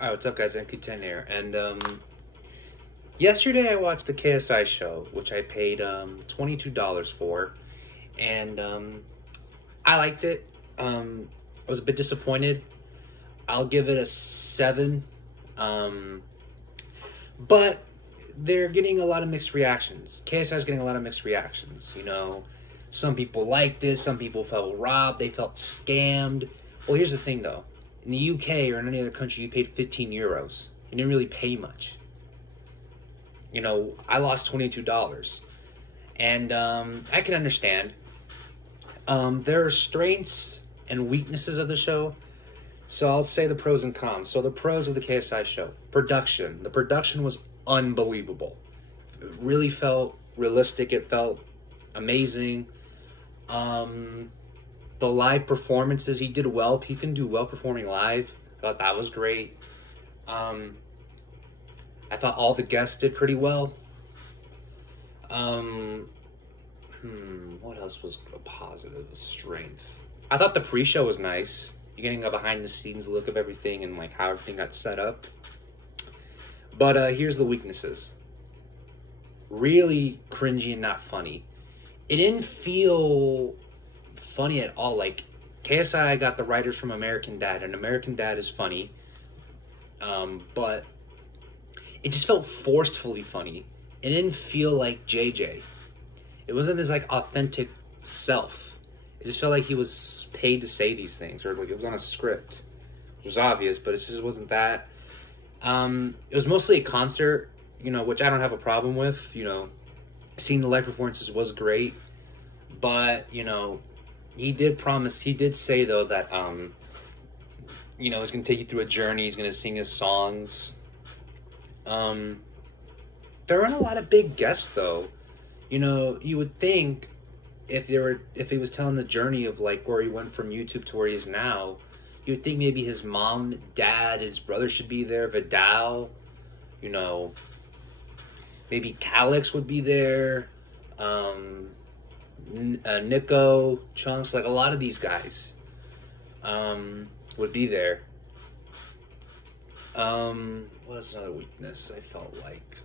Alright, what's up guys, NQ10 here, and yesterday I watched the KSI Show, which I paid $22 for, and I liked it. I was a bit disappointed. I'll give it a 7, but they're getting a lot of mixed reactions. KSI is getting a lot of mixed reactions, you know. Some people like this, some people felt robbed, they felt scammed. Well, here's the thing though. In the UK or in any other country, you paid 15 euros. You didn't really pay much. You know, I lost $22. And I can understand. There are strengths and weaknesses of the show. So I'll say the pros and cons. So the pros of the KSI Show. Production. The production was unbelievable. It really felt realistic. It felt amazing. The live performances, he did well. He can do well performing live. I thought that was great. I thought all the guests did pretty well. What else was a positive strength? I thought the pre-show was nice. You're getting a behind-the-scenes look of everything and like how everything got set up. But here's the weaknesses. Really cringy and not funny. It didn't feel funny at all. Like, KSI got the writers from American Dad, and American Dad is funny, but it just felt forcefully funny. It didn't feel like JJ. It wasn't his like authentic self. It just felt like he was paid to say these things, or like it was on a script, which was obvious, but it just wasn't that. It was mostly a concert, you know, which I don't have a problem with. You know, seeing the live performances was great, but you know, he did say though that you know, he's gonna take you through a journey. He's gonna sing his songs. There aren't a lot of big guests though. You know, you would think if he was telling the journey of like where he went from YouTube to where he is now, you would think maybe his mom, dad, his brother should be there. Vidal, you know, maybe Calix would be there. Nico, Chunks, like a lot of these guys would be there. What is another weakness I felt like?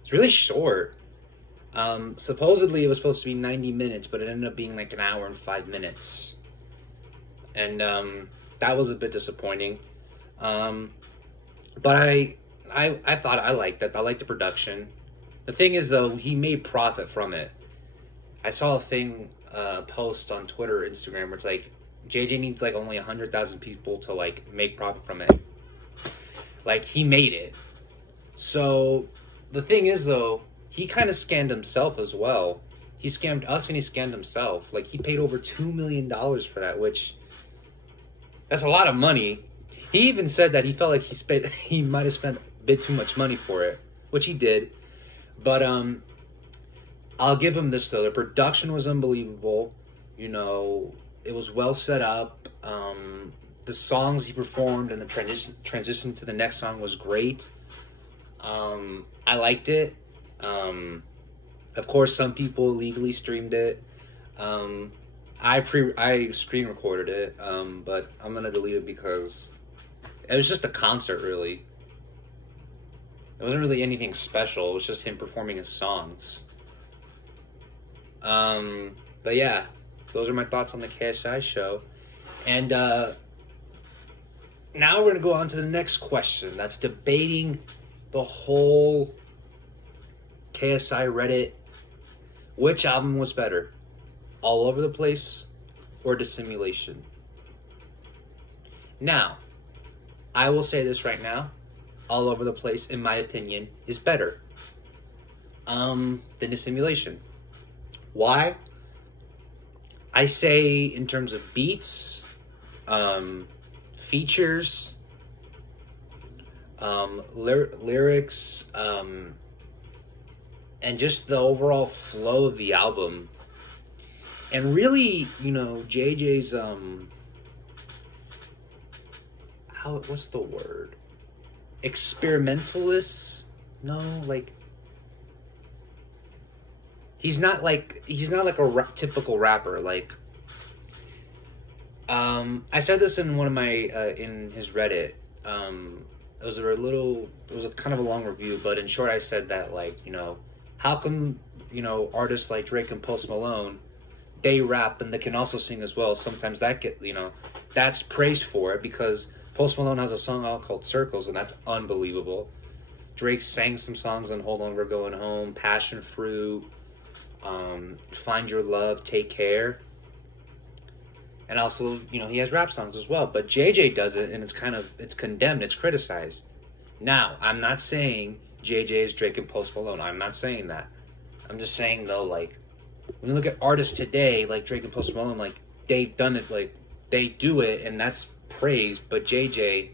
It's really short. Supposedly it was supposed to be 90 minutes, but it ended up being like an hour and 5 minutes. And that was a bit disappointing. But I thought I liked that. I liked the production. The thing is, though, he made profit from it. I saw a thing, post on Twitter or Instagram where it's like, JJ needs like only 100,000 people to like make profit from it. Like, he made it. So, the thing is, though, he kind of scammed himself as well. He scammed us and he scammed himself. Like, he paid over $2 million for that, which, that's a lot of money. He even said that he felt like he might have spent a bit too much money for it, which he did. But I'll give him this though. The production was unbelievable. You know, it was well set up. The songs he performed and the transition to the next song was great. I liked it. Of course, some people illegally streamed it. I screen recorded it, but I'm gonna delete it because it was just a concert, really. It wasn't really anything special. It was just him performing his songs. But yeah, those are my thoughts on the KSI Show. And now we're going to go on to the next question. That's debating the whole KSI Reddit. Which album was better? All Over the Place or Dissimulation? Now, I will say this right now. All Over the Place, in my opinion, is better than Dissimulation. Why? I say in terms of beats, features, lyrics, and just the overall flow of the album. And really, you know, JJ's, what's the word? Experimentalist? No, like, he's not like a typical rapper. Like, I said this in one of my in his Reddit. It was a kind of a long review, but in short, I said that, like, how come, artists like Drake and Post Malone, they rap and they can also sing as well. Sometimes that's praised for it, because Post Malone has a song out called Circles, and that's unbelievable. Drake sang some songs on Hold On, We're Going Home, Passion Fruit, Find Your Love, Take Care. And also, he has rap songs as well. But JJ does it, and it's condemned, it's criticized. Now, I'm not saying JJ is Drake and Post Malone. I'm not saying that. I'm just saying, though, like, when you look at artists today, like Drake and Post Malone, like, they've done it, like, they do it, and that's praised. But JJ,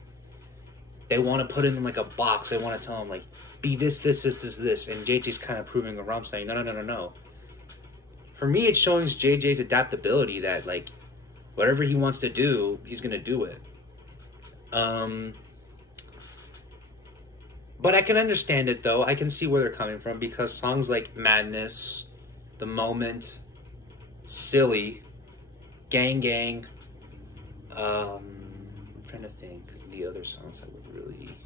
they want to put him in, like, a box. They want to tell him, like, be this. And JJ's kind of proving around, saying, no. For me, it shows JJ's adaptability, that, like, whatever he wants to do, he's going to do it. But I can understand it, though. I can see where they're coming from, because songs like Madness, The Moment, Silly, Gang Gang, I'm trying to think the other songs that would really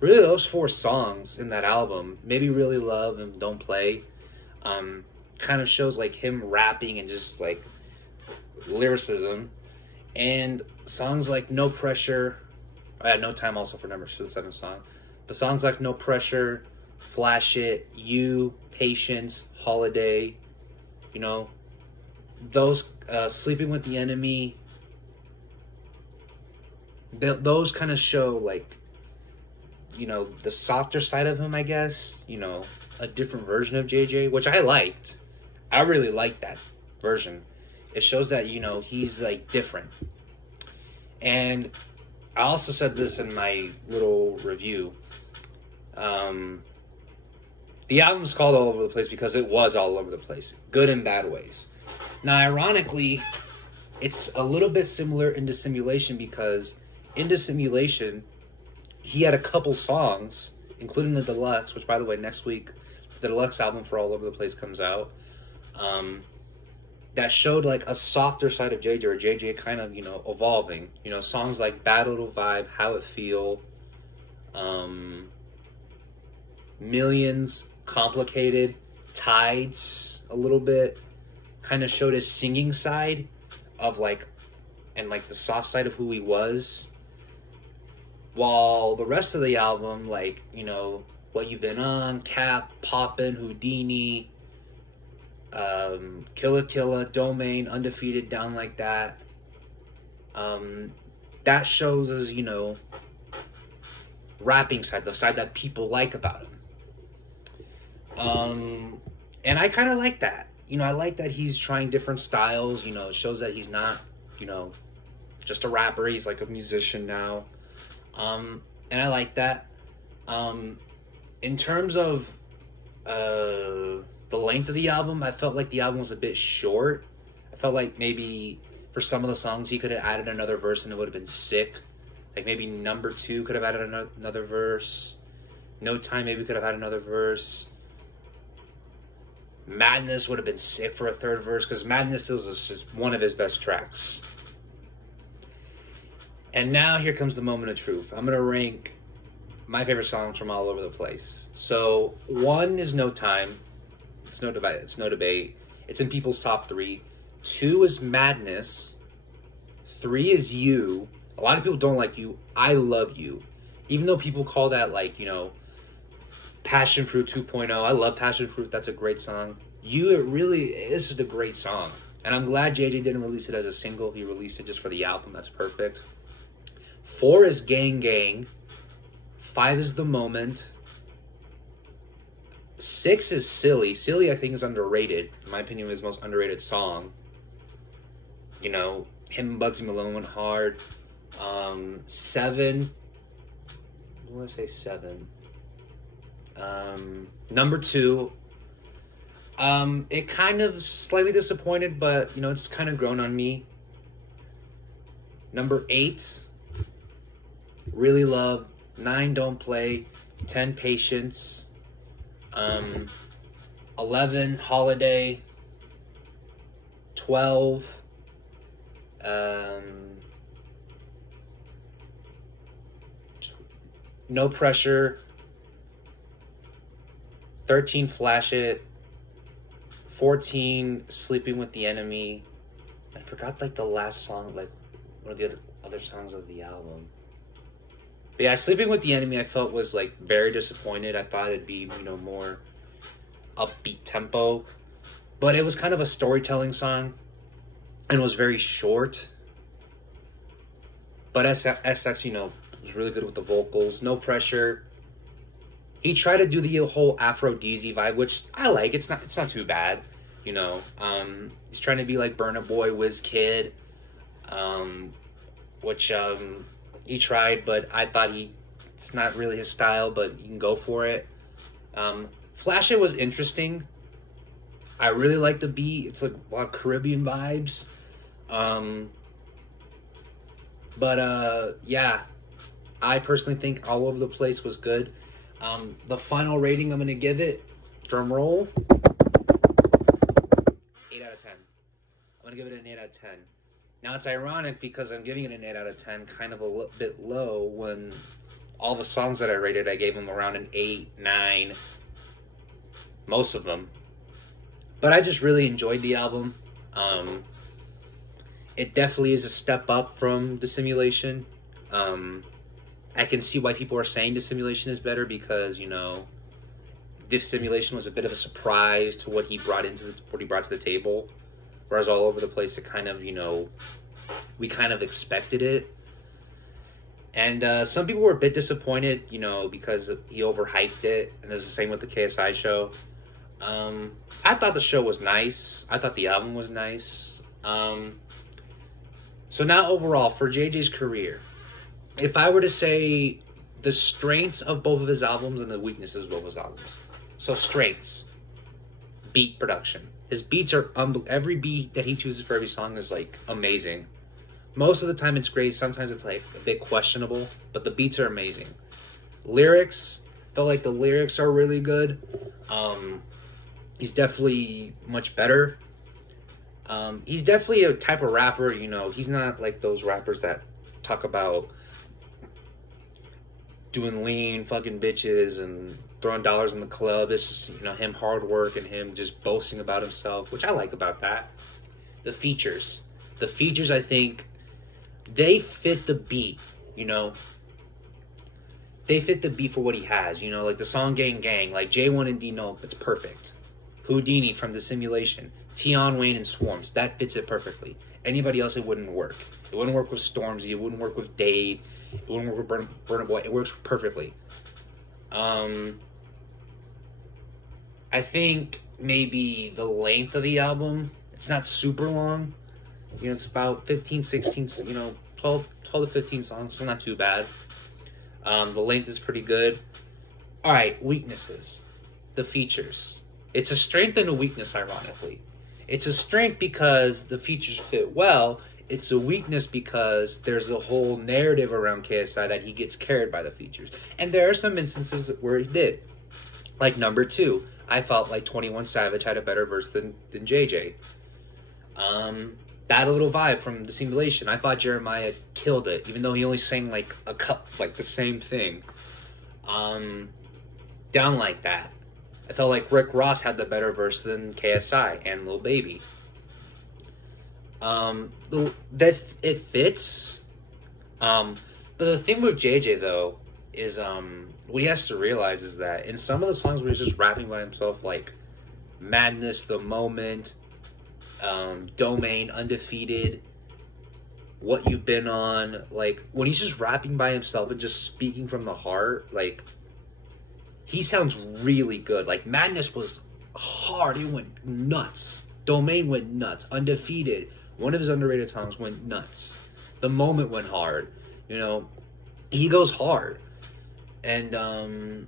those 4 songs in that album, maybe Really Love and Don't Play, kind of shows, like, him rapping and just, like, lyricism. And songs like No Pressure, I had No Time also for number 7 song, but songs like No Pressure, Flash It, You, Patience, Holiday, those, Sleeping with the Enemy, those kind of show, like, the softer side of him, I guess, a different version of JJ, which I liked. I really liked that version. It shows that, he's, like, different. And I also said this in my little review. The album's called All Over the Place because it was all over the place. Good and bad ways. Now, ironically, it's a little bit similar in Dissimulation, because in Dissimulation, he had a couple songs, including the Deluxe, which, by the way, next week, the Deluxe album for All Over the Place comes out. That showed, like, a softer side of JJ, or JJ kind of, evolving. Songs like Bad Little Vibe, How It Feel, Millions, Complicated, Tides, a little bit, kind of showed his singing side of, like, and, like, the soft side of who he was. While the rest of the album, like, What You've Been On, Cap, Poppin', Houdini, Killa, Domain, Undefeated, Down Like That. That shows his, rapping side, the side that people like about him. And I kind of like that. I like that he's trying different styles. It shows that he's not, just a rapper. He's like a musician now. And I like that. In terms of the length of the album, I felt like the album was a bit short. I felt like maybe for some of the songs he could have added another verse and it would have been sick. Like maybe number 2 could have added another verse. No Time maybe could have had another verse. Madness would have been sick for a 3rd verse, because Madness was just one of his best tracks. And now here comes the moment of truth. I'm going to rank my favorite songs from All Over the Place. So 1 is No Time. It's no debate. It's in people's top 3. 2 is Madness. 3 is You. A lot of people don't like You. I love You. Even though people call that, like, Passion Fruit 2.0. I love Passion Fruit. That's a great song. You, it really is just a great song. And I'm glad JJ didn't release it as a single. He released it just for the album. That's perfect. 4 is Gang Gang. 5 is The Moment. 6 is Silly. Silly, I think, is underrated. In my opinion, his most underrated song. Him and Bugsy Malone went hard. 7. I want to say 7. Number 2. It kind of slightly disappointed, but, it's kind of grown on me. Number 8. Really Love. 9, Don't Play. 10, Patience. 11, Holiday. 12, No Pressure, 13 Flash It, 14 Sleeping with the Enemy. I forgot like the last song, like one of the other songs of the album. But yeah, Sleeping with the Enemy I felt was like very disappointed. I thought it'd be, you know, more upbeat tempo. But it was kind of a storytelling song and was very short. But SX, you know, was really good with the vocals. No Pressure. He tried to do the whole Aphrodisi vibe, which I like. It's not too bad, you know. He's trying to be like Burna Boy, Wizkid, which he tried, but I thought it's not really his style, but you can go for it. Flash It was interesting. I really like the beat. It's like a lot of Caribbean vibes. Yeah, I personally think All Over the Place was good. The final rating I'm going to give it, drum roll, 8 out of 10. I'm going to give it an 8 out of 10. Now, it's ironic because I'm giving it an 8 out of 10, kind of a bit low, when all the songs that I rated, I gave them around an 8, 9, most of them. But I just really enjoyed the album. It definitely is a step up from Dissimulation. I can see why people are saying Dissimulation is better because, you know, Dissimulation was a bit of a surprise to what he brought to the table. Whereas All Over the Place, it kind of, you know, we kind of expected it. And some people were a bit disappointed, you know, because he overhyped it. And it's the same with the KSI Show. I thought the show was nice. I thought the album was nice. So now overall, for JJ's career, if I were to say the strengths of both of his albums and the weaknesses of both his albums. So strengths, beat production. His beats are, every beat that he chooses for every song is like amazing. Most of the time it's great. Sometimes it's like a bit questionable, but the beats are amazing. Lyrics, felt like the lyrics are really good. He's definitely much better. He's definitely a type of rapper, you know, he's not like those rappers that talk about doing lean fucking bitches and throwing dollars in the club. It's just, you know, him hard work and him just boasting about himself, which I like about that. The features, I think, they fit the beat, you know. They fit the beat for what he has, you know, like the song Gang Gang, like J1 and Dino, it's perfect. Houdini from Dissimulation, Tion Wayne and Swarms, that fits it perfectly. Anybody else, it wouldn't work. It wouldn't work with Stormzy, it wouldn't work with Dave, it wouldn't work with Burna Boy, it works perfectly. I think maybe the length of the album, it's not super long. You know, it's about 15, 16, you know, 12 to 15 songs, so not too bad. The length is pretty good. Alright, weaknesses. The features. It's a strength and a weakness, ironically. It's a strength because the features fit well. It's a weakness because there's a whole narrative around KSI that he gets carried by the features. And there are some instances where he did. Like number 2. I felt like 21 Savage had a better verse than JJ. Bad Little Vibe from Dissimulation. I thought Jeremiah killed it, even though he only sang like the same thing. Down Like That. I felt like Rick Ross had the better verse than KSI and Lil Baby. That it fits. But the thing with JJ though is what he has to realize is that in some of the songs where he's just rapping by himself, like Madness, The Moment, Domain, Undefeated, What You've Been On, like when he's just rapping by himself and just speaking from the heart, like he sounds really good. Like Madness was hard, it went nuts. Domain went nuts. Undefeated, one of his underrated songs, went nuts. The Moment went hard. You know, he goes hard. And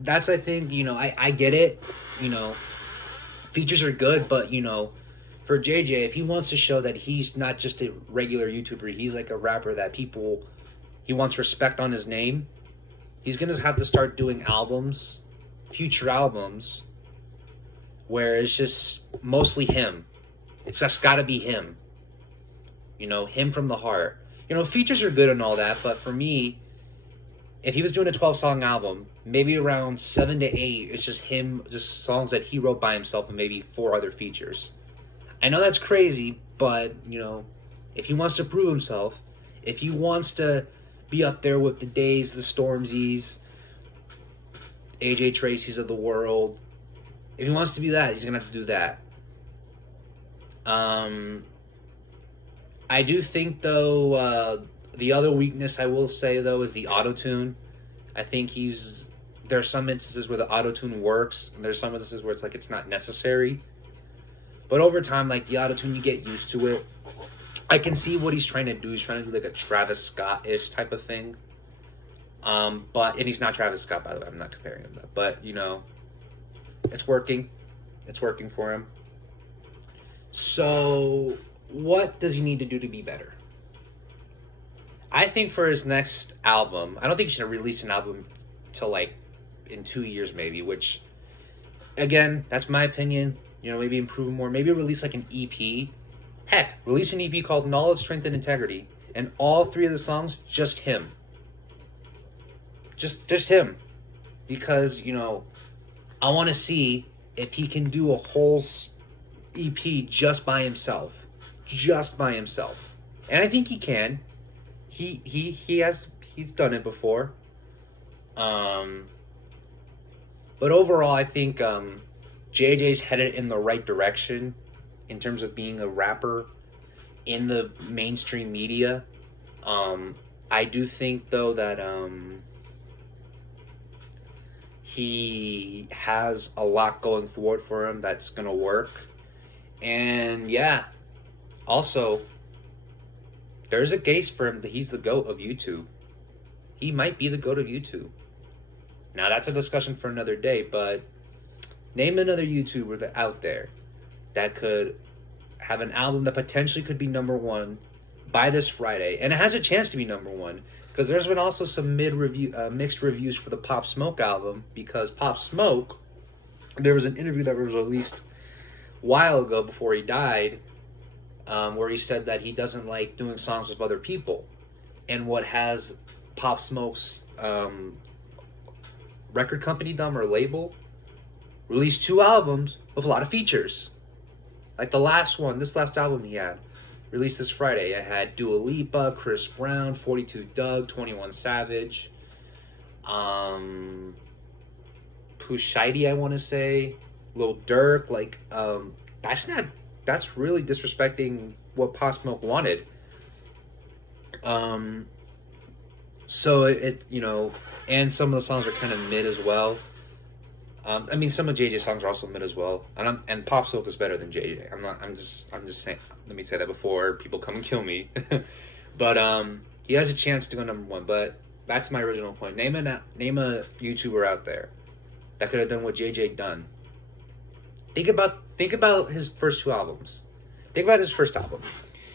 that's, I think, you know, I get it, you know, features are good, but, you know, for JJ, if he wants to show that he's not just a regular YouTuber, he's like a rapper that he wants respect on his name, he's going to have to start doing albums, future albums, where it's just mostly him. It's just got to be him. You know, Him from the Heart. You know, features are good and all that, but for me, if he was doing a 12-song album, maybe around 7 to 8, it's just him, just songs that he wrote by himself and maybe 4 other features. I know that's crazy, but, you know, if he wants to prove himself, if he wants to be up there with the Days, the Stormzy's, AJ Tracy's of the world, if he wants to be that, he's going to have to do that. I do think, though, the other weakness I will say, though, is the auto-tune. I think there's some instances where the auto-tune works, and there's some instances where it's like it's not necessary. But over time, like, the auto-tune, you get used to it. I can see what he's trying to do. He's trying to do, like, a Travis Scott-ish type of thing. And he's not Travis Scott, by the way. I'm not comparing him to that. But, you know, it's working. It's working for him. So, what does he need to do to be better? I think for his next album, I don't think he should release an album till like in 2 years maybe, which, again, that's my opinion. You know, maybe improve more. Maybe release like an EP. Heck, release an EP called Knowledge, Strength, and Integrity. And all 3 of the songs, just him. Just him. Because, you know, I want to see if he can do a whole EP just by himself. Just by himself. And I think he can. He's done it before. But overall, I think JJ's headed in the right direction in terms of being a rapper in the mainstream media. I do think, though, that he has a lot going forward for him that's going to work. And, yeah, also, there's a case for him that he's the GOAT of YouTube. He might be the GOAT of YouTube. Now, that's a discussion for another day, but name another YouTuber that out there that could have an album that potentially could be #1 by this Friday. And it has a chance to be #1, because there's been also some mixed reviews for the Pop Smoke album, because Pop Smoke, there was an interview that was released a while ago before he died, where he said that he doesn't like doing songs with other people. And what has Pop Smoke's record company done, or label, released 2 albums with a lot of features. Like the last one, this last album he had, released this Friday. It had Dua Lipa, Chris Brown, 42 Doug, 21 Savage, Pusheidi, I want to say, Lil Durk. Like, that's really disrespecting what Pop Smoke wanted. So it, you know, and some of the songs are kind of mid as well. I mean, some of JJ's songs are also mid as well, and Pop Smoke is better than JJ. I'm just saying. Let me say that before people come and kill me. But he has a chance to go #1. But that's my original point. Name a YouTuber out there that could have done what JJ done. Think about his first 2 albums. Think about his first album.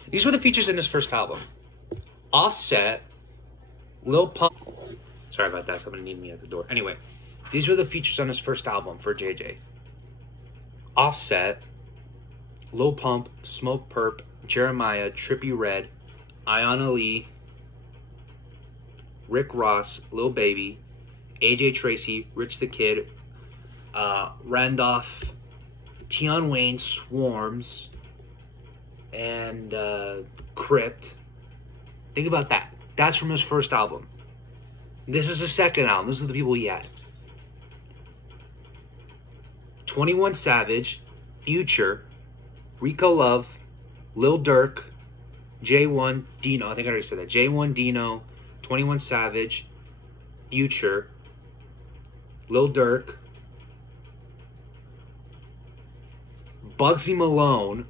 These were the features in his first album. Offset, Lil Pump. Sorry about that. Somebody needed me at the door. Anyway, these were the features on his first album for JJ. Offset, Lil Pump, Smoke Perp, Jeremiah, Trippie Redd, Ayanna Lee, Rick Ross, Lil Baby, AJ Tracy, Rich the Kid, Randolph, Tion Wayne, Swarms, and Crypt. Think about that. That's from his first album. This is his second album. These are the people he had. 21 Savage, Future, Rico Love, Lil Durk, J1 Dino. I think I already said that. J1 Dino, 21 Savage, Future, Lil Durk, Bugsy Malone.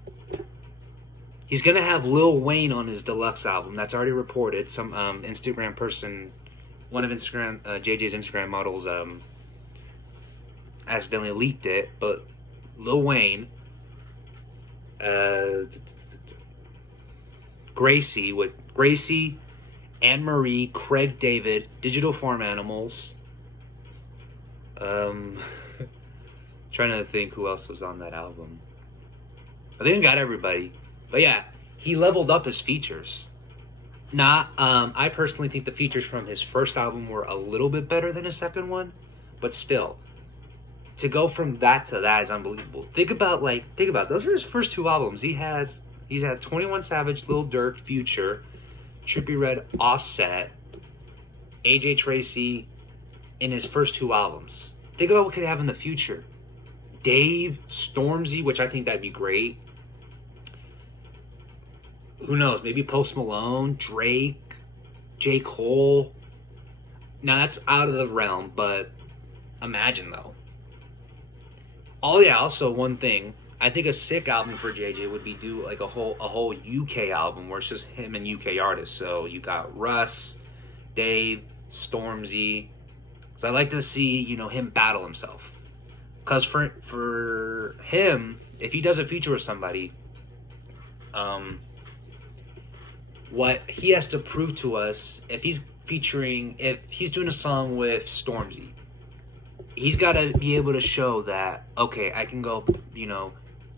He's going to have Lil Wayne on his deluxe album. That's already reported. Some Instagram person, one of JJ's Instagram models accidentally leaked it. But Lil Wayne, Gracie, Anne Marie, Craig David, Digital Farm Animals. Trying to think who else was on that album. I think I got everybody. But yeah, he leveled up his features. Not, I personally think the features from his first album were a little bit better than his second one, but still, to go from that to that is unbelievable. Think about those are his first two albums. He's had 21 Savage, Lil Durk, Future, Trippie Redd, Offset, AJ Tracy in his first two albums. Think about what could have in the future. Dave, Stormzy, which I think that'd be great. Who knows? Maybe Post Malone, Drake, J. Cole. Now that's out of the realm, but imagine though. Oh yeah, also one thing. I think a sick album for JJ would be do like a whole UK album where it's just him and UK artists. So you got Russ, Dave, Stormzy. So I like to see, him battle himself. Cause for him, if he does a feature with somebody, what he has to prove to us, if he's doing a song with Stormzy, he's got to be able to show that, okay, I can go,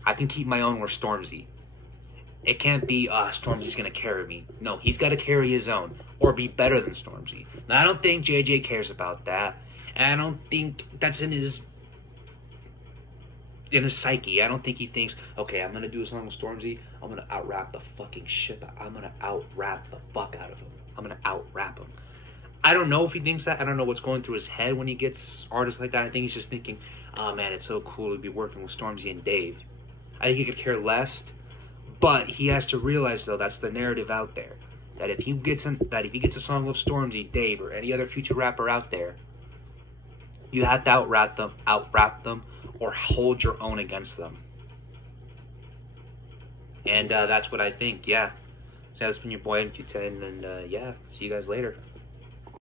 I can keep my own with Stormzy. It can't be, Stormzy's going to carry me. No, he's got to carry his own or be better than Stormzy. Now, I don't think JJ cares about that. And I don't think that's in his psyche. I don't think he thinks, okay, I'm going to do a song with Stormzy. I'm going to out-rap the fucking shit. I'm going to out-rap the fuck out of him. I'm going to out-rap him. I don't know if he thinks that. I don't know what's going through his head when he gets artists like that. I think he's just thinking, oh man, it's so cool to be working with Stormzy and Dave. I think he could care less. But he has to realize, though, that's the narrative out there. That if he gets a song with Stormzy, Dave, or any other future rapper out there, you have to out-rap them, or hold your own against them. And that's what I think, yeah. So that's been your boy MQ10, and yeah, see you guys later.